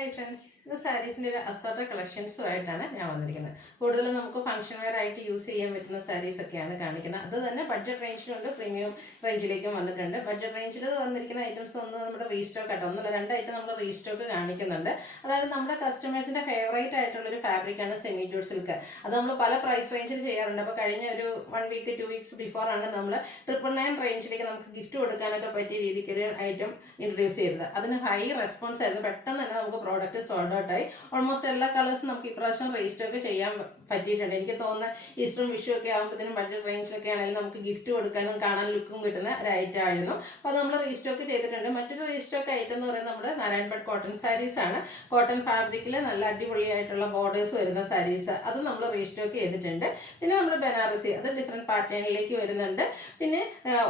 Hi friends, ഇത് സാരീസിൻ്റെ ഒരു assorted കളക്ഷൻസുമായിട്ടാണ് ഞാൻ വന്നിരിക്കുന്നത്. കൂടുതലും നമുക്ക് ഫംഗ്ഷൻ വെയർ ആയിട്ട് യൂസ് ചെയ്യാൻ പറ്റുന്ന സാരീസൊക്കെയാണ് കാണിക്കുന്നത്. അത് തന്നെ ബഡ്ജറ്റ് റേഞ്ചിലുണ്ട്, പ്രീമിയം റേഞ്ചിലേക്കും വന്നിട്ടുണ്ട്. ബഡ്ജറ്റ് റേഞ്ചിൽ വന്നിരിക്കുന്ന ഐറ്റംസ് ഒന്ന് നമ്മുടെ റീസ്റ്റോക്ക് ആയിട്ട് ഒന്നല്ല രണ്ട് ഐറ്റം നമ്മൾ റീസ്റ്റോക്ക് കാണിക്കുന്നുണ്ട്. അതായത് നമ്മുടെ കസ്റ്റമേഴ്സിൻ്റെ ഫേവറേറ്റ് ആയിട്ടുള്ളൊരു ഫാബ്രിക്കാണ് സെമി ജൂട്ട് സിൽക്ക്. അത് നമ്മൾ പല പ്രൈസ് റേഞ്ചിൽ ചെയ്യാറുണ്ട്. അപ്പോൾ കഴിഞ്ഞ ഒരു 1 വീക്ക് 2 വീക്സ് ബിഫോറാണ് നമ്മൾ 999 റേഞ്ചിലേക്ക് നമുക്ക് ഗിഫ്റ്റ് കൊടുക്കാനൊക്കെ പറ്റിയ രീതിക്ക് ഒരു ഐറ്റം ഇൻട്രൊഡ്യൂസ് ചെയ്തത്. അതിന് ഹൈ റെസ്പോൺസ് ആയിരുന്നു. പെട്ടെന്ന് തന്നെ നമുക്ക് പ്രോഡക്റ്റ് സോൾഡ് ഔട്ട് ആയി. ഓൾമോസ്റ്റ് എല്ലാ കളേഴ്സും നമുക്ക് ഇപ്രാവശ്യം റീസ്റ്റോക്ക് ചെയ്യാൻ പറ്റിയിട്ടുണ്ട്. എനിക്ക് തോന്നുന്ന ഈസ്റ്ററും വിഷു ഒക്കെ ആകുമ്പോഴത്തേനും ബഡ്ജറ്റ് റേഞ്ചിലൊക്കെ ആണെങ്കിലും നമുക്ക് ഗിഫ്റ്റ് കൊടുക്കാനും കാണാൻ ലുക്കും കിട്ടുന്ന ഒരു ഐറ്റം ആയിരുന്നു. അപ്പോൾ അത് നമ്മൾ റീസ്റ്റോക്ക് ചെയ്തിട്ടുണ്ട്. മറ്റൊരു റീസ്റ്റോക്ക് ഐറ്റം എന്ന് പറയുന്നത് നമ്മുടെ നാരായൺപേട്ട് കോട്ടൺ സാരീസ് ആണ്. കോട്ടൺ ഫാബ്രിക്കിൽ നല്ല അടിപൊളിയായിട്ടുള്ള ബോർഡേഴ്സ് വരുന്ന സാരീസ് അത് നമ്മൾ റീസ്റ്റോക്ക് ചെയ്തിട്ടുണ്ട്. പിന്നെ നമ്മൾ ബനാറസി അത് ഡിഫറെൻറ്റ് പാറ്റേണിലേക്ക് വരുന്നുണ്ട്. പിന്നെ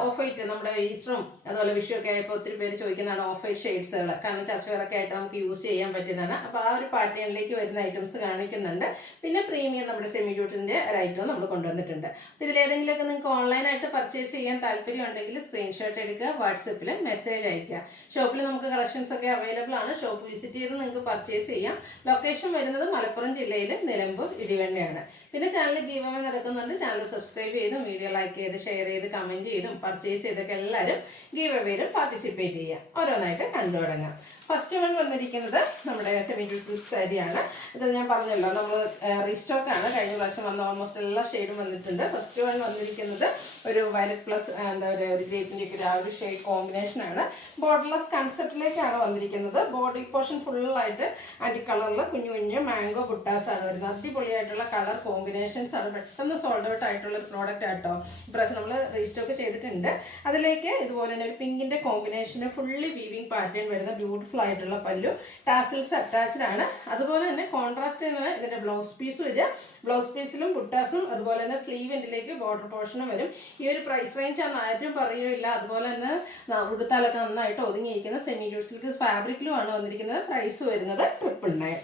ഓഫ് വൈറ്റ് നമ്മുടെ ഈസ്റ്ററും അതുപോലെ വിഷു ഒക്കെ ആയപ്പോൾ ഒത്തിരി പേര് ചോദിക്കുന്നതാണ് ഓഫ് വൈറ്റ് ഷെയ്ഡ്സുകൾ. കാരണം ചർച്ച വെയറൊക്കെ ആയിട്ട് നമുക്ക് യൂസ് ചെയ്യാൻ പറ്റുന്നതാണ്. അപ്പോൾ ആ ഒരു പാറ്റേണിലേക്ക് വരുന്ന ഐറ്റംസ് കാണിക്കുന്നുണ്ട്. പിന്നെ പ്രീമിയം നമ്മുടെ സെമി ജൂട്ടിൻ്റെ ഒരു ഐറ്റവും നമ്മൾ കൊണ്ടുവന്നിട്ടുണ്ട്. അപ്പോൾ ഇതിലേതെങ്കിലുമൊക്കെ നിങ്ങൾക്ക് ഓൺലൈനായിട്ട് പർച്ചേസ് ചെയ്യാൻ താല്പര്യം ഉണ്ടെങ്കിൽ സ്ക്രീൻഷോട്ട് എടുക്കുക, വാട്സപ്പിൽ മെസ്സേജ് അയക്കുക. ഷോപ്പിൽ നമുക്ക് കളക്ഷൻസ് ഒക്കെ അവൈലബിൾ ആണ്. ഷോപ്പ് വിസിറ്റ് ചെയ്ത് നിങ്ങൾക്ക് പർച്ചേസ് ചെയ്യാം. ലൊക്കേഷൻ വരുന്നത് മലപ്പുറം ജില്ലയിൽ നിലമ്പൂർ ഇടിവണ്ണയാണ്. പിന്നെ ചാനൽ ഗീവ് അവേ നടക്കുന്നുണ്ട്. ചാനൽ സബ്സ്ക്രൈബ് ചെയ്തും വീഡിയോ ലൈക്ക് ചെയ്ത് ഷെയർ ചെയ്ത് കമൻറ്റ് ചെയ്തും പർച്ചേസ് ചെയ്തൊക്കെ എല്ലാവരും ഗീവ് അവേയിലും പാർട്ടിസിപ്പേറ്റ് ചെയ്യാം. ഓരോന്നായിട്ട് കണ്ടു തുടങ്ങാം. ഫസ്റ്റ് വൺ വന്നിരിക്കുന്നത് നമ്മുടെ സെമി ജൂട്ട് സിൽക്ക് സാരിയാണ്. ഇത് ഞാൻ പറഞ്ഞല്ലോ നമ്മൾ റീസ്റ്റോക്കാണ്. കഴിഞ്ഞ പ്രാവശ്യം വന്ന ഓൾമോസ്റ്റ് എല്ലാ ഷെയ്ഡും വന്നിട്ടുണ്ട്. ഫസ്റ്റ് വൺ വന്നിരിക്കുന്നത് ഒരു വയലറ്റ് പ്ലസ് എന്താ പറയുക ഒരു ഗ്രേപ്പിൻ്റെ ഒക്കെ ആ ഒരു ഷെയ്ഡ് കോമ്പിനേഷനാണ്. ബോർഡർലെസ് കൺസെപ്റ്റിലേക്കാണ് വന്നിരിക്കുന്നത്. ബോഡി പോർഷൻ ഫുള്ളായിട്ട് ആൻറ്റി കളറിൽ കുഞ്ഞു കുഞ്ഞു മാംഗോ ബുട്ടാസാണ് വരുന്നത്. അടിപൊളിയായിട്ടുള്ള കളർ കോമ്പിനേഷൻസ് ആണ്. പെട്ടെന്ന് സോൾഡ് ഔട്ട് ആയിട്ടുള്ള ഒരു പ്രോഡക്റ്റ് ആട്ടോ. ഇപ്രാവശ്യം നമ്മൾ റീസ്റ്റോക്ക് ചെയ്തിട്ടുണ്ട്. അതിലേക്ക് ഇതുപോലെ തന്നെ ഒരു പിങ്കിൻ്റെ കോമ്പിനേഷന് ഫുള്ളി വീവിങ് പാറ്റേൺ വരുന്ന ബ്യൂട്ടിഫുൾ ആയിട്ടുള്ള പല്ലു, ടാസിൽസ് അറ്റാച്ച്ഡ് ആണ്. അതുപോലെ തന്നെ കോൺട്രാസ്റ്റ് ആണ് ഇതിന്റെ ബ്ലൗസ് പീസ് വരിക. ബ്ലൗസ് പീസിലും ബുട്ടാസും അതുപോലെ തന്നെ സ്ലീവ് എൻഡിലേക്ക് ബോർഡർ പോർഷനും വരും. ഈ ഒരു പ്രൈസ് റേഞ്ച് ആണ് ആരും പറയുകയില്ല. അതുപോലെ തന്നെ ഉടുത്താലൊക്കെ നന്നായിട്ട് ഒതുങ്ങിയിരിക്കുന്ന സെമി ജൂട്ട് സിൽക്ക് ഫാബ്രിക്കിലുമാണ് വന്നിരിക്കുന്നത്. പ്രൈസ് വരുന്നത് 999.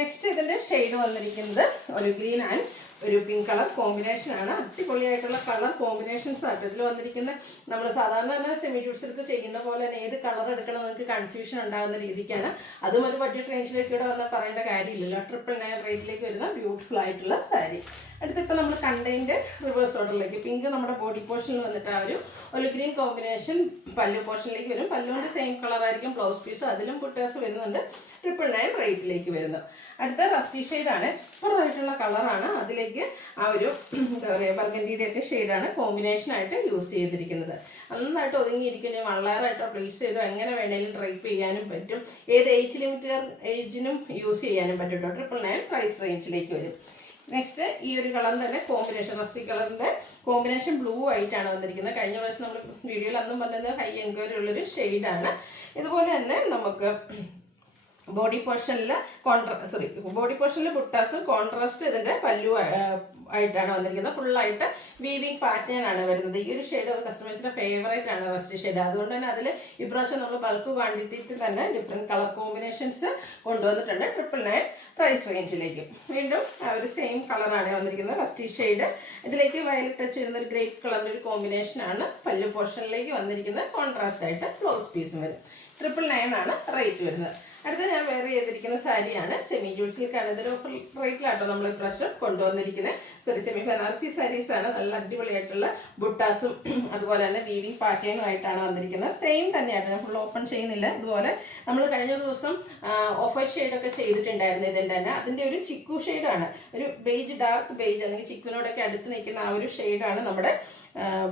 നെക്സ്റ്റ് ഇതിന്റെ ഷെയ്ഡ് വന്നിരിക്കുന്നത് ഒരു ഗ്രീൻ ആൻഡ് ഒരു പിങ്ക് കളർ കോമ്പിനേഷൻ ആണ്. അടിപൊളിയായിട്ടുള്ള കളർ കോമ്പിനേഷൻസ് ആയിട്ട് ഇതിൽ വന്നിരിക്കുന്നത്. നമ്മൾ സാധാരണ തന്നെ സെമി ജൂട്ട് സിൽക്ക് ചെയ്യുന്ന പോലെ തന്നെ ഏത് കളർ എടുക്കണം നിങ്ങൾക്ക് കൺഫ്യൂഷൻ ഉണ്ടാകുന്ന രീതിക്കാണ്. അതും ഒരു ബഡ്ജറ്റ് റേഞ്ചിലേക്ക് ഇവിടെ വന്നാൽ പറയേണ്ട കാര്യമില്ലല്ലോ. 999 റേറ്റിലേക്ക് വരുന്ന ബ്യൂട്ടിഫുൾ ആയിട്ടുള്ള സാരി. അടുത്തിപ്പോൾ നമ്മൾ കണ്ടതിൻ്റെ റിവേഴ്സ് ഓർഡറിലേക്ക് പിങ്ക് നമ്മുടെ ബോഡി പോർഷനിൽ വന്നിട്ട് ആ ഒരു ഗ്രീൻ കോമ്പിനേഷൻ പല്ലു പോർഷനിലേക്ക് വരും. പല്ലുവിൻ്റെ സെയിം കളറായിരിക്കും ബ്ലൗസ് പീസ്. അതിലും ബുട്ടാസ് വരുന്നുണ്ട്. 999 റേറ്റിലേക്ക് വരുന്നു. അടുത്ത റസ്റ്റി ഷെയ്ഡാണ്. സൂപ്പറായിട്ടുള്ള കളറാണ്. അതിലേക്ക് ആ ഒരു എന്താ പറയുക ബർഗൻഡിയുടെ ഒക്കെ ഷെയ്ഡാണ് കോമ്പിനേഷനായിട്ട് യൂസ് ചെയ്തിരിക്കുന്നത്. നന്നായിട്ട് ഒതുങ്ങിയിരിക്കും. വള്ളാറായിട്ടോ പ്ലീറ്റ്സ് ചെയ്തോ എങ്ങനെ വേണമെങ്കിലും ഡ്രൈപ്പ് ചെയ്യാനും പറ്റും. ഏത് ഏജ് ഏജിനും യൂസ് ചെയ്യാനും പറ്റും കേട്ടോ. 999 പ്രൈസ് റേഞ്ചിലേക്ക് വരും. നെക്സ്റ്റ് ഈ ഒരു കളർ തന്നെ കോമ്പിനേഷൻ റസ്റ്റി കളറിൻ്റെ കോമ്പിനേഷൻ ബ്ലൂ ആയിട്ടാണ് വന്നിരിക്കുന്നത്. കഴിഞ്ഞ പ്രാവശ്യം നമ്മൾ വീഡിയോയിൽ അന്നും പറഞ്ഞത് ഹൈ എൻക്വയറി ഉള്ളൊരു ഷെയ്ഡാണ്. ഇതുപോലെ തന്നെ നമുക്ക് ബോഡി പോർഷനിൽ ബോഡി പോർഷനിൽ ബുട്ടാസും കോൺട്രാസ്റ്റ് ഇതിൻ്റെ പല്ലു ആയിട്ടാണ് വന്നിരിക്കുന്നത്. ഫുള്ളായിട്ട് വീവിങ് പാറ്റേൺ ആണ് വരുന്നത്. ഈ ഒരു ഷെയ്ഡ് കസ്റ്റമേഴ്സിൻ്റെ ഫേവറേറ്റ് ആണ് റസ്റ്റ് ഷെയ്ഡ്. അതുകൊണ്ട് തന്നെ അതിൽ ഇപ്രാവശ്യം നമ്മൾ ബൾക്ക് ക്വാണ്ടിറ്റിയിൽ തന്നെ ഡിഫറെൻറ്റ് കളർ കോമ്പിനേഷൻസ് കൊണ്ടുവന്നിട്ടുണ്ട്. 999 പ്രൈസ് റേഞ്ചിലേക്ക്. വീണ്ടും ആ ഒരു സെയിം കളറാണ് വന്നിരിക്കുന്നത് റസ്റ്റി ഷെയ്ഡ്. ഇതിലേക്ക് വയലറ്റ് ടച്ച് വരുന്ന ഒരു ഗ്രേപ്പ് കളറിൻ്റെ ഒരു കോമ്പിനേഷനാണ് പല്ലു പോർഷനിലേക്ക് വന്നിരിക്കുന്നത്. കോൺട്രാസ്റ്റ് ആയിട്ട് ബ്ലൗസ് പീസും വരും. 999 ആണ് റേറ്റ് വരുന്നത്. അടുത്ത ഞാൻ വെയർ ചെയ്തിരിക്കുന്ന സാരിയാണ് സെമി ജൂട്ട് സിൽക്കാണ്. ഇതൊരു റേറ്റിലാട്ടോ നമ്മൾ ഇപ്രാവശ്യം കൊണ്ടുവന്നിരിക്കുന്നത്. സെമി ബനാറസി സാരീസാണ്. നല്ല അടിപൊളിയായിട്ടുള്ള ബുട്ടാസും അതുപോലെ തന്നെ വീവിങ് പാറ്റേണും ആയിട്ടാണ് വന്നിരിക്കുന്നത്. സെയിം തന്നെയായിട്ട് ഞാൻ ഫുൾ ഓപ്പൺ ചെയ്യുന്നില്ല. ഇതുപോലെ നമ്മൾ കഴിഞ്ഞ ദിവസം ഓഫ് വൈറ്റ് ഷെയ്ഡൊക്കെ ചെയ്തിട്ടുണ്ടായിരുന്നു. ഇതിൻ്റെ തന്നെ അതിൻ്റെ ഒരു ചിക്കു ഷെയ്ഡാണ്. ഒരു ബേജ് ഡാർക്ക് ബേജ് അല്ലെങ്കിൽ ചിക്കുനോടൊക്കെ അടുത്ത് നിൽക്കുന്ന ആ ഒരു ഷെയ്ഡാണ് നമ്മുടെ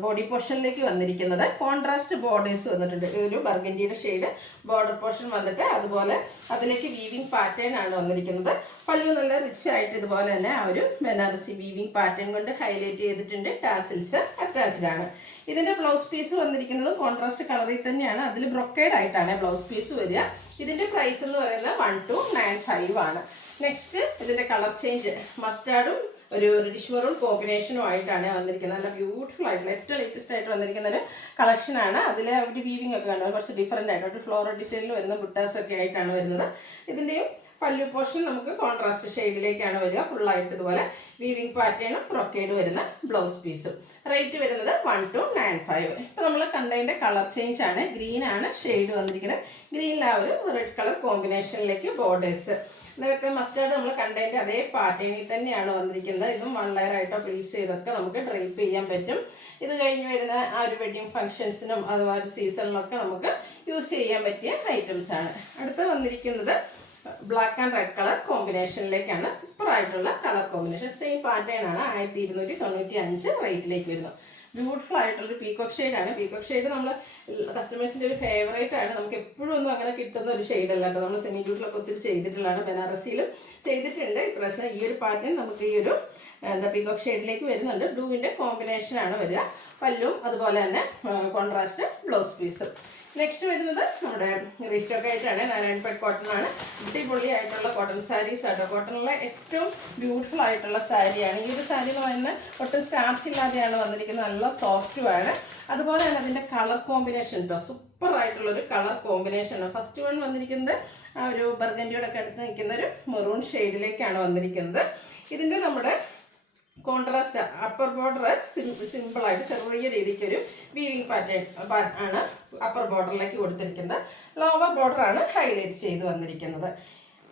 ബോഡി പോർഷനിലേക്ക് വന്നിരിക്കുന്നത്. കോൺട്രാസ്റ്റ് ബോർഡേഴ്സ് വന്നിട്ടുണ്ട്. ഇതൊരു ബർഗൻഡിയുടെ ഷെയ്ഡ് ബോർഡർ പോർഷൻ വന്നിട്ട് അതുപോലെ അതിലേക്ക് വീവിങ് പാറ്റേൺ ആണ് വന്നിരിക്കുന്നത്. പല്ലു നല്ല റിച്ച് ആയിട്ട് ഇതുപോലെ തന്നെ ആ ഒരു ബനാറസി വീവിങ് പാറ്റേൺ കൊണ്ട് ഹൈലൈറ്റ് ചെയ്തിട്ടുണ്ട്. ടാസിൽസ് അറ്റാച്ച്ഡ് ആണ്. ഇതിൻ്റെ ബ്ലൗസ് പീസ് വന്നിരിക്കുന്നത് കോൺട്രാസ്റ്റ് കളറിൽ തന്നെയാണ്. അതിൽ ബ്രൊക്കേഡ് ആയിട്ടാണ് ബ്ലൗസ് പീസ് വരിക. ഇതിൻ്റെ പ്രൈസ് എന്ന് പറയുന്നത് 1295 ആണ്. നെക്സ്റ്റ് ഇതിൻ്റെ കളർ ചേഞ്ച് മസ്റ്റാർഡും ഒരു റെഡിഷ് മെറൂൺ കോമ്പിനേഷനും ആയിട്ടാണ് വന്നിരിക്കുന്നത്. നല്ല ബ്യൂട്ടിഫുൾ ആയിട്ടുള്ള ഏറ്റവും ലേറ്റസ്റ്റ് ആയിട്ട് വന്നിരിക്കുന്ന ഒരു കളക്ഷനാണ്. അതിൽ ഒരു വീവിംഗ് ഒക്കെ കണ്ടത് കുറച്ച് ഡിഫറെൻ്റ് ആയിട്ട് ഒരു ഫ്ലോറൽ ഡിസൈനിൽ വരുന്ന ബുട്ടാസ് ഒക്കെ ആയിട്ടാണ് വരുന്നത്. ഇതിൻ്റെയും പല്ലു പോർഷൻ നമുക്ക് കോൺട്രാസ്റ്റ് ഷെയ്ഡിലേക്കാണ് വരിക. ഫുള്ളായിട്ട് ഇതുപോലെ വീവിങ് പാറ്റേണും ബ്രൊക്കേഡ് വരുന്ന ബ്ലൗസ് പീസും. റേറ്റ് വരുന്നത് 1295. ഇപ്പോൾ നമ്മൾ കണ്ടതിൻ്റെ കളർ ചേഞ്ച് ആണ്. ഗ്രീൻ ആണ് ഷെയ്ഡ് വന്നിരിക്കുന്നത്. ഗ്രീനിൽ ആ ഒരു റെഡ് കളർ കോമ്പിനേഷനിലേക്ക് ബോർഡേഴ്സ്. നേരത്തെ മസ്റ്റാർഡ് നമ്മൾ കണ്ടതിൻ്റെ അതേ പാറ്റേണിൽ തന്നെയാണ് വന്നിരിക്കുന്നത്. ഇതും 1 ലെയർ ആയിട്ടോ പ്ലീസ് ചെയ്തൊക്കെ നമുക്ക് ഡ്രൈപ്പ് ചെയ്യാൻ പറ്റും. ഇത് കഴിഞ്ഞ് വരുന്ന ആ ഒരു വെഡിങ് ഫംഗ്ഷൻസിനും അതുപോലെ ഒരു സീസണിലൊക്കെ നമുക്ക് യൂസ് ചെയ്യാൻ പറ്റിയ ഐറ്റംസ് ആണ്. അടുത്ത് വന്നിരിക്കുന്നത് ബ്ലാക്ക് ആൻഡ് റെഡ് കളർ കോമ്പിനേഷനിലേക്കാണ്. സൂപ്പർ ആയിട്ടുള്ള കളർ കോമ്പിനേഷൻ. സെയിം പാറ്റേൺ ആണ്. 1295 റേറ്റിലേക്ക് വരുന്നു. ബ്യൂട്ടിഫുൾ ആയിട്ടുള്ളൊരു പീകോക്ക് ഷെയ്ഡാണ്. പീകോക്ക് ഷെയ്ഡ് നമ്മൾ കസ്റ്റമേഴ്സിൻ്റെ ഒരു ഫേവറേറ്റ് ആണ്. നമുക്ക് എപ്പോഴും ഒന്നും അങ്ങനെ കിട്ടുന്ന ഒരു ഷെയ്ഡല്ല കേട്ടോ. നമ്മൾ സെമി ജൂട്ടിലൊക്കെ ഒത്തിരി ചെയ്തിട്ടുള്ളതാണ്. ബനാറസിയിലും ചെയ്തിട്ടുണ്ട്. ഇപ്രാവശ്യം ഈ ഒരു പാറ്റേൺ നമുക്ക് ഈ ഒരു പീകോക്ക് ഷെയ്ഡിലേക്ക് വരുന്നുണ്ട്. ബ്ലൂവിൻ്റെ കോമ്പിനേഷനാണ് വരിക. പല്ലും അതുപോലെ തന്നെ കോൺട്രാസ്റ്റ് ബ്ലൗസ് പീസും. നെക്സ്റ്റ് വരുന്നത് നമ്മുടെ റീസ്റ്റോക്ക് ആയിട്ടാണ്. നാരായൺപേട്ട് കോട്ടൺ ആണ്. അടിപൊളി ആയിട്ടുള്ള കോട്ടൺ സാരീസ് ആട്ടോ. കോട്ടണിലെ ഏറ്റവും ബ്യൂട്ടിഫുൾ ആയിട്ടുള്ള സാരിയാണ്. ഈ ഒരു സാരി എന്ന് പറയുന്നത് ഒട്ടും സ്റ്റാർച്ച് ഇല്ലാതെയാണ് വന്നിരിക്കുന്നത്. നല്ല സോഫ്റ്റുമാണ്. അതുപോലെ തന്നെ അതിൻ്റെ കളർ കോമ്പിനേഷൻ കേട്ടോ സൂപ്പർ ആയിട്ടുള്ളൊരു കളർ കോമ്പിനേഷനാണ്. ഫസ്റ്റ് വൺ വന്നിരിക്കുന്നത് ആ ഒരു ബർഗൻഡിയോടെ ഒക്കെ അടുത്ത് നിൽക്കുന്ന ഒരു മെറൂൺ ഷെയ്ഡിലേക്കാണ് വന്നിരിക്കുന്നത്. ഇതിൻ്റെ നമ്മുടെ കോൺട്രാസ്റ്റ് അപ്പർ ബോർഡർ സിമ്പിളായിട്ട് ചെറിയ രീതിക്കൊരു വീവിങ് പാറ്റേൺ ആണ് അപ്പർ ബോർഡറിലേക്ക് കൊടുത്തിരിക്കുന്നത്. ലോവർ ബോർഡറാണ് ഹൈലൈറ്റ് ചെയ്ത് വന്നിരിക്കുന്നത്.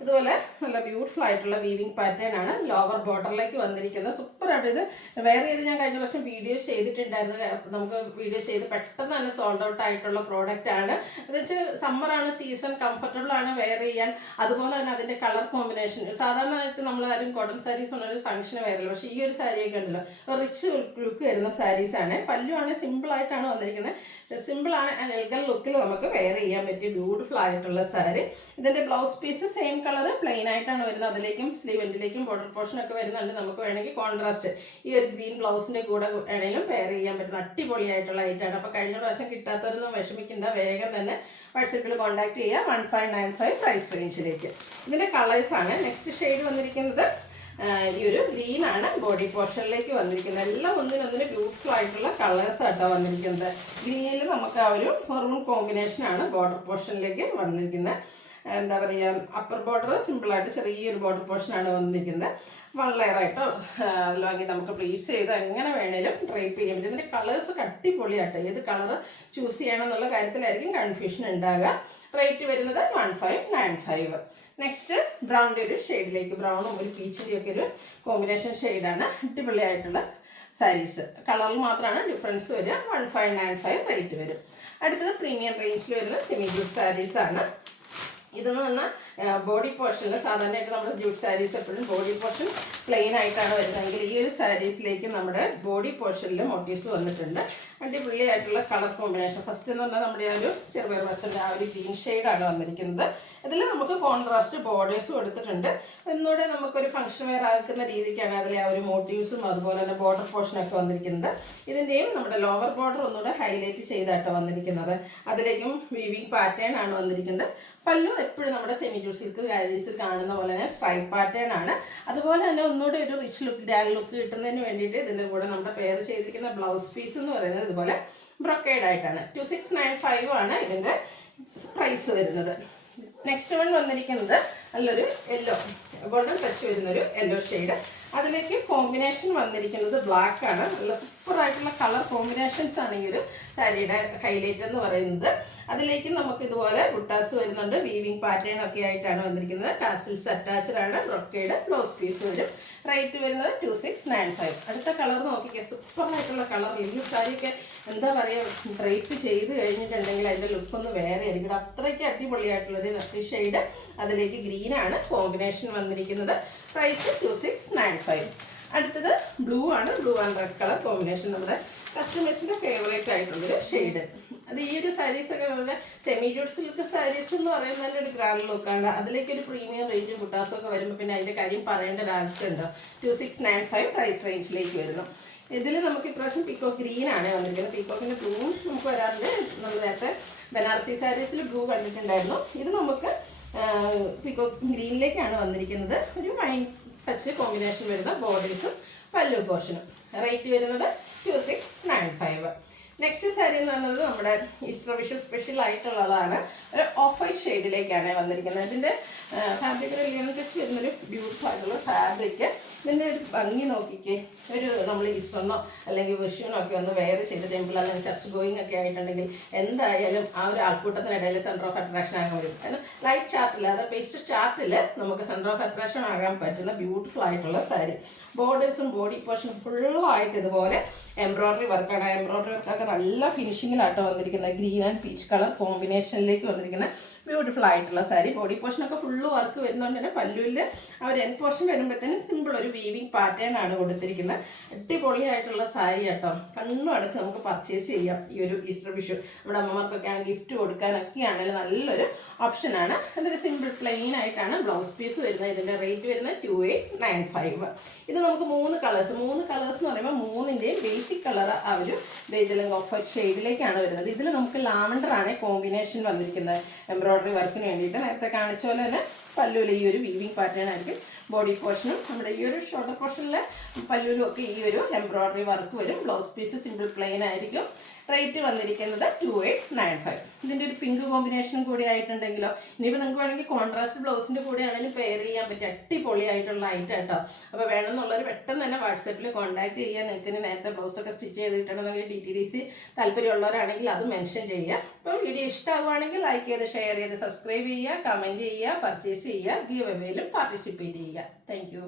ഇതുപോലെ നല്ല ബ്യൂട്ടിഫുൾ ആയിട്ടുള്ള വീവിങ് പാറ്റേൺ ആണ് ലോവർ ബോർഡറിലേക്ക് വന്നിരിക്കുന്നത്. സൂപ്പറായിട്ട് ഇത് വേറെ ചെയ്ത് ഞാൻ കഴിഞ്ഞ പ്രാവശ്യം വീഡിയോ ചെയ്തിട്ടുണ്ടായിരുന്നു. നമുക്ക് വീഡിയോ ചെയ്ത് പെട്ടെന്ന് തന്നെ സോൾഡ് ഔട്ട് ആയിട്ടുള്ള പ്രോഡക്റ്റ് ആണ്. എന്ന് വെച്ചാൽ സമ്മറാണ് സീസൺ, കംഫർട്ടബിൾ ആണ് വെയർ ചെയ്യാൻ. അതുപോലെ തന്നെ അതിൻ്റെ കളർ കോമ്പിനേഷൻ സാധാരണയായിട്ട് നമ്മൾ ആരും കോട്ടൺ സാരീസ് ഉള്ളൊരു ഫംഗ്ഷന് വരില്ല. പക്ഷേ ഈ ഒരു സാരിയൊക്കെ ഉണ്ടല്ലോ റിച്ച് ലുക്ക് വരുന്ന സാരീസാണ്. പല്ലുവാണ് സിമ്പിളായിട്ടാണ് വന്നിരിക്കുന്നത്. സിമ്പിളാണ് ആൻഡ് എൽഗൻ ലുക്കിൽ നമുക്ക് വെയർ ചെയ്യാൻ പറ്റിയ ബ്യൂട്ടിഫുൾ ആയിട്ടുള്ള സാരി. ഇതിൻ്റെ blouse piece same colour plain ആയിട്ടാണ് വരുന്നത്. അതിലേക്കും സ്ലീവ് എൻഡിലേക്കും ബോർഡർ പോർഷൻ ഒക്കെ വരുന്നുണ്ട്. നമുക്ക് വേണമെങ്കിൽ കോൺട്രാസ്റ്റ് ഈ ഒരു ഗ്രീൻ ബ്ലൗസിൻ്റെ കൂടെ വേണമെങ്കിലും പെയർ ചെയ്യാൻ പറ്റുന്ന അടിപൊളിയായിട്ടുള്ള ഐറ്റാണ്. അപ്പോൾ കഴിഞ്ഞ പ്രാവശ്യം കിട്ടാത്തവരൊന്നും വിഷമിക്കേണ്ട. വേഗം തന്നെ വാട്സപ്പിൽ കോൺടാക്ട് ചെയ്യുക. 1595 പ്രൈസ് റേഞ്ചിലേക്ക്. ഇതിൻ്റെ കളേഴ്സാണ്. നെക്സ്റ്റ് ഷെയ്ഡ് വന്നിരിക്കുന്നത് ഈ ഒരു ഗ്രീൻ ആണ് ബോഡി പോർഷനിലേക്ക് വന്നിരിക്കുന്നത്. എല്ലാം ഒന്നിനൊന്നിന് ബ്യൂട്ടിഫുൾ ആയിട്ടുള്ള കളേഴ്സ് ആട്ടോ വന്നിരിക്കുന്നത്. ഗ്രീനിൽ നമുക്ക് ആ ഒരു മെറൂൺ കോമ്പിനേഷനാണ് ബോർഡർ പോർഷനിലേക്ക് വന്നിരിക്കുന്നത്. എന്താ പറയുക, അപ്പർ ബോർഡർ സിമ്പിളായിട്ട് ചെറിയൊരു ബോർഡർ പോർഷനാണ് വന്നിരിക്കുന്നത്. 1 ലെയർ ആയിട്ടോ അല്ലെങ്കിൽ നമുക്ക് പ്ലീസ് ചെയ്ത് എങ്ങനെ വേണേലും ഡ്രൈപ്പ് ചെയ്യാൻ പറ്റും. ഇതിൻ്റെ കളേഴ്സൊക്കെ അടിപൊളിയാട്ടോ. ഏത് കളർ ചൂസ് ചെയ്യണം എന്നുള്ള കാര്യത്തിലായിരിക്കും കൺഫ്യൂഷൻ ഉണ്ടാകുക. റേറ്റ് വരുന്നത് 1595. നെക്സ്റ്റ് ബ്രൗണിൻ്റെ ഒരു ഷെയ്ഡിലേക്ക്, ബ്രൗണും ഒരു പീച്ചിൻ്റെ ഒക്കെ ഒരു കോമ്പിനേഷൻ ഷെയ്ഡാണ്. അടിപൊളിയായിട്ടുള്ള സാരീസ്. കളറിൽ മാത്രമാണ് ഡിഫറൻസ് വരിക. 1595 റേറ്റ് വരും. അടുത്തത് പ്രീമിയം റേഞ്ചിൽ വരുന്ന സെമി ജൂട്ട് സാരീസാണ്. ഇതെന്ന് പറഞ്ഞാൽ ബോഡി പോർഷനിൽ സാധാരണയായിട്ട് നമ്മുടെ ജൂട്ട് സാരീസ് എപ്പോഴും ബോഡി പോർഷൻ പ്ലെയിൻ ആയിട്ടാണ് വരുന്നതെങ്കിൽ ഈ ഒരു സാരീസിലേക്ക് നമ്മുടെ ബോഡി പോർഷനിൽ മോട്ടീവ്സ് വന്നിട്ടുണ്ട്. അടിപൊളിയായിട്ടുള്ള കളർ കോമ്പിനേഷൻ. ഫസ്റ്റ് എന്ന് പറഞ്ഞാൽ നമ്മുടെ ആ ഒരു ചെറുപയർ പച്ചൻ്റെ ആ ഒരു ഗ്രീൻ ഷെയ്ഡാണ് വന്നിരിക്കുന്നത്. ഇതിൽ നമുക്ക് കോൺട്രാസ്റ്റ് ബോർഡേഴ്സ് കൊടുത്തിട്ടുണ്ട്. ഒന്നുകൂടെ നമുക്കൊരു ഫംഗ്ഷൻ വെയർ ആക്കുന്ന രീതിക്കാണ് അതിലെ ആ ഒരു മോട്ടീവ്സും അതുപോലെ തന്നെ ബോർഡർ പോർഷനൊക്കെ വന്നിരിക്കുന്നത്. ഇതിൻ്റെയും നമ്മുടെ ലോവർ ബോർഡർ ഒന്നുകൂടെ ഹൈലൈറ്റ് ചെയ്താട്ടോ വന്നിരിക്കുന്നത്. അതിലേക്കും വീവിങ് പാറ്റേൺ ആണ് വന്നിരിക്കുന്നത്. പല്ലു എപ്പോഴും നമ്മുടെ സെമി ജൂട്ട് സിൽക്ക് സാരീസിൽ കാണുന്ന പോലെ തന്നെ സ്ട്രൈപ്പ് പാറ്റേൺ ആണ്. അതുപോലെ തന്നെ ഒന്നുകൂടെ ഒരു റിച്ച് ലുക്ക് ഗ്രാൻഡ് ലുക്ക് കിട്ടുന്നതിന് വേണ്ടിയിട്ട് ഇതിൻ്റെ കൂടെ നമ്മുടെ പെയർ ചെയ്തിരിക്കുന്ന ബ്ലൗസ് പീസ് എന്ന് പറയുന്നത് ഇതുപോലെ ബ്രൊക്കേഡ് ആയിട്ടാണ്. 2695 ആണ് ഇതിൻ്റെ പ്രൈസ് വരുന്നത്. നെക്സ്റ്റ് വൺ വന്നിരിക്കുന്നത് നല്ലൊരു യെല്ലോ ഗോൾഡൻ ടച്ച് വരുന്നൊരു യെല്ലോ ഷെയ്ഡ്. അതിലേക്ക് കോമ്പിനേഷൻ വന്നിരിക്കുന്നത് ബ്ലാക്ക് ആണ്. നല്ല സൂപ്പറായിട്ടുള്ള കളർ കോമ്പിനേഷൻസ് ആണ് ഈ ഒരു സാരിയുടെ ഹൈലൈറ്റ് എന്ന് പറയുന്നത്. അതിലേക്ക് നമുക്ക് ഇതുപോലെ ബുട്ടാസ് വരുന്നുണ്ട്. വീവിങ് പാറ്റേൺ ഒക്കെ ആയിട്ടാണ് വന്നിരിക്കുന്നത്. ടാസിൽസ് അറ്റാച്ച്ഡ് ആണ്. ബ്രൊക്കേഡ് ബ്ലൗസ് പീസ് വരും. റേറ്റ് വരുന്നത് 2695. അടുത്ത കളർ നോക്കിക്കുക. സൂപ്പറായിട്ടുള്ള കളർ. ഈ സാരിയൊക്കെ എന്താ പറയുക, ഡ്രൈപ്പ് ചെയ്ത് കഴിഞ്ഞിട്ടുണ്ടെങ്കിൽ അതിൻ്റെ ലുക്കൊന്ന് വേറെ ആയിരിക്കും. അത്രയ്ക്ക് അടിപൊളിയായിട്ടുള്ളൊരു നസ്റ്റി ഷെയ്ഡ്. അതിലേക്ക് ഗ്രീനാണ് കോമ്പിനേഷൻ വന്നിരിക്കുന്നത്. പ്രൈസ് 2695. അടുത്തത് ബ്ലൂ ആണ്. Blue and red colour combination നമ്മുടെ കസ്റ്റമേഴ്സിൻ്റെ ഫേവറേറ്റ് ആയിട്ടുള്ളൊരു ഷെയ്ഡ്. അത് ഈ ഒരു സാരീസൊക്കെ നമ്മുടെ സെമി ജൂട്ട് സിൽക്ക് സാരീസ് എന്ന് പറയുന്നതിൻ്റെ ഒരു ഗ്രാൻഡ് ലുക്കാണ്. അതിലേക്കൊരു പ്രീമിയം റേഞ്ച് ബുട്ടാസൊക്കെ വരുമ്പോൾ പിന്നെ അതിൻ്റെ കാര്യം പറയേണ്ട ഒരു ആവശ്യമുണ്ടോ. 2695 പ്രൈസ് റേഞ്ചിലേക്ക് വരുന്നു. ഇതിൽ നമുക്ക് ഇപ്രാവശ്യം പീക്കോക്ക് ഗ്രീൻ ആണ് വന്നിരിക്കുന്നത്. പീക്കോക്കിൻ്റെ ബ്ലൂവും നമുക്ക് വരാറുണ്ട്. നമ്മൾ നേരത്തെ ബനാറസി സാരീസിൽ ബ്ലൂ കണ്ടിട്ടുണ്ടായിരുന്നു. ഇത് നമുക്ക് പീക്കോക്ക് ഗ്രീനിലേക്കാണ് വന്നിരിക്കുന്നത്. ഒരു വൈൻ ടച്ച് കോമ്പിനേഷൻ വരുന്ന ബോർഡേഴ്സും പല്ലു പോർഷനും. റേറ്റ് വരുന്നത് 2695. നെക്സ്റ്റ് സാരി എന്ന് പറയുന്നത് നമ്മുടെ ഈസ്റ്റർ വിഷു സ്പെഷ്യൽ ആയിട്ടുള്ളതാണ്. ഒരു ഓഫ് വൈറ്റ് ഷെയ്ഡിലേക്കാണ് വന്നിരിക്കുന്നത്. ഇതിൻ്റെ ഫാബ്രിക് ലിനൻ ടച്ച് വരുന്നൊരു ബ്യൂട്ടിഫുൾ ആയിട്ടുള്ള ഫാബ്രിക്. ഇതിൻ്റെ ഒരു ഭംഗി നോക്കിക്കേ. ഒരു നമ്മൾ ഈസ്റ്ററിനോ അല്ലെങ്കിൽ വിഷുവിനോ ഒക്കെ ഒന്ന് വെയർ ചെയ്ത് ടെമ്പിൾ അല്ലെങ്കിൽ ചർച്ച് ഗോയിങ് ഒക്കെ ആയിട്ടുണ്ടെങ്കിൽ എന്തായാലും ആ ഒരു ആൾക്കൂട്ടത്തിനിടയിൽ സെൻറ്റർ ഓഫ് അട്രാക്ഷൻ ആകാൻ വരും. കാരണം ലൈറ്റ് ചാർട്ടിൽ, അത് പേസ്റ്റ് ചാർട്ടിൽ നമുക്ക് സെൻറ്റർ ഓഫ് അട്രാക്ഷൻ ആകാൻ പറ്റുന്ന ബ്യൂട്ടിഫുൾ ആയിട്ടുള്ള സാരി. ബോർഡേഴ്സും ബോഡി പോർഷനും ഫുള്ളായിട്ട് ഇതുപോലെ എംബ്രോയ്ഡറി വർക്കാണ്. എംബ്രോയ്ഡറി വർക്കൊക്കെ നല്ല ഫിനിഷിങ്ങിലാട്ടോ വന്നിരിക്കുന്നത്. ഗ്രീൻ ആൻഡ് പീച്ച് കളർ കോമ്പിനേഷനിലേക്ക് വന്നിരിക്കുന്ന ബ്യൂട്ടിഫുൾ ആയിട്ടുള്ള സാരി. ബോഡി പോർഷനൊക്കെ ഫുള്ള് വർക്ക് വരുന്നതുകൊണ്ട് തന്നെ പല്ലുവിൽ ആ ഒരു എൻഡ് പോർഷൻ വരുമ്പോഴത്തേനും സിമ്പിൾ ഒരു വീവിങ് പാറ്റേൺ ആണ് കൊടുത്തിരിക്കുന്നത്. അടിപൊളിയായിട്ടുള്ള സാരി കേട്ടോ. കണ്ണും അടച്ച് നമുക്ക് പർച്ചേസ് ചെയ്യാം. ഈ ഒരു ഈസ്റ്റർ വിഷു നമ്മുടെ അമ്മമാർക്കൊക്കെ ഗിഫ്റ്റ് കൊടുക്കാനൊക്കെ ആണെങ്കിലും നല്ലൊരു ഓപ്ഷനാണ്. അതൊരു സിമ്പിൾ പ്ലെയിൻ ആയിട്ടാണ് ബ്ലൗസ് പീസ് വരുന്നത്. ഇതിൻ്റെ റേറ്റ് വരുന്നത് 2895. ഇത് നമുക്ക് 3 കളേഴ്സ് എന്ന് പറയുമ്പോൾ 3ൻ്റെയും ബേസിക് കളർ ആ ഒരു ബേജലും ഓഫ് ഷെയ്ഡിലേക്കാണ് വരുന്നത്. ഇതിൽ നമുക്ക് ലാവൻഡറാണ് കോമ്പിനേഷൻ വന്നിരിക്കുന്നത് എംബ്രോയ്ഡറി വർക്കിന് വേണ്ടിയിട്ട്. നേരത്തെ കാണിച്ച പോലെ തന്നെ പല്ലുവിൽ ഈ ഒരു വീവിങ് പാറ്റേൺ ആയിരിക്കും. ബോഡി പോർഷനും നമ്മുടെ ഈ ഒരു ഷോൾഡർ പോർഷനിൽ പല്ലുവിലും ഒക്കെ ഈ ഒരു എംബ്രോയ്ഡറി വർക്ക് വരും. ബ്ലൗസ് പീസ് സിമ്പിൾ പ്ലെയിൻ ആയിരിക്കും. റേറ്റ് വന്നിരിക്കുന്നത് 2895. ഇതിൻ്റെ ഒരു പിങ്ക് കോമ്പിനേഷനും കൂടി ആയിട്ടുണ്ടെങ്കിലോ, ഇനിയിപ്പോൾ നിങ്ങൾക്ക് വേണമെങ്കിൽ കോൺട്രാസ്റ്റ് ബ്ലൗസിൻ്റെ കൂടെ ആണെങ്കിലും പെയർ ചെയ്യാൻ പറ്റും. അടിപൊളിയായിട്ടുള്ള ഐറ്റം കേട്ടോ. അപ്പോൾ വേണമെന്നുള്ളവർ പെട്ടെന്ന് തന്നെ വാട്സാപ്പിൽ കോൺടാക്ട് ചെയ്യുക. നിങ്ങൾക്ക് ഇനി നേരത്തെ ബ്ലൗസൊക്കെ സ്റ്റിച്ച് ചെയ്ത് കിട്ടണമെങ്കിൽ DTDC താല്പര്യമുള്ളവരാണെങ്കിൽ അത് മെൻഷൻ ചെയ്യുക. അപ്പോൾ വീഡിയോ ഇഷ്ടമാവുകയാണെങ്കിൽ ലൈക്ക് ചെയ്ത് ഷെയർ ചെയ്ത് സബ്സ്ക്രൈബ് ചെയ്യുക, കമൻറ്റ് ചെയ്യുക, പർച്ചേസ് ചെയ്യുക, ഗീവ് അവേയിലും പാർട്ടിസിപ്പേറ്റ് ചെയ്യുക. താങ്ക്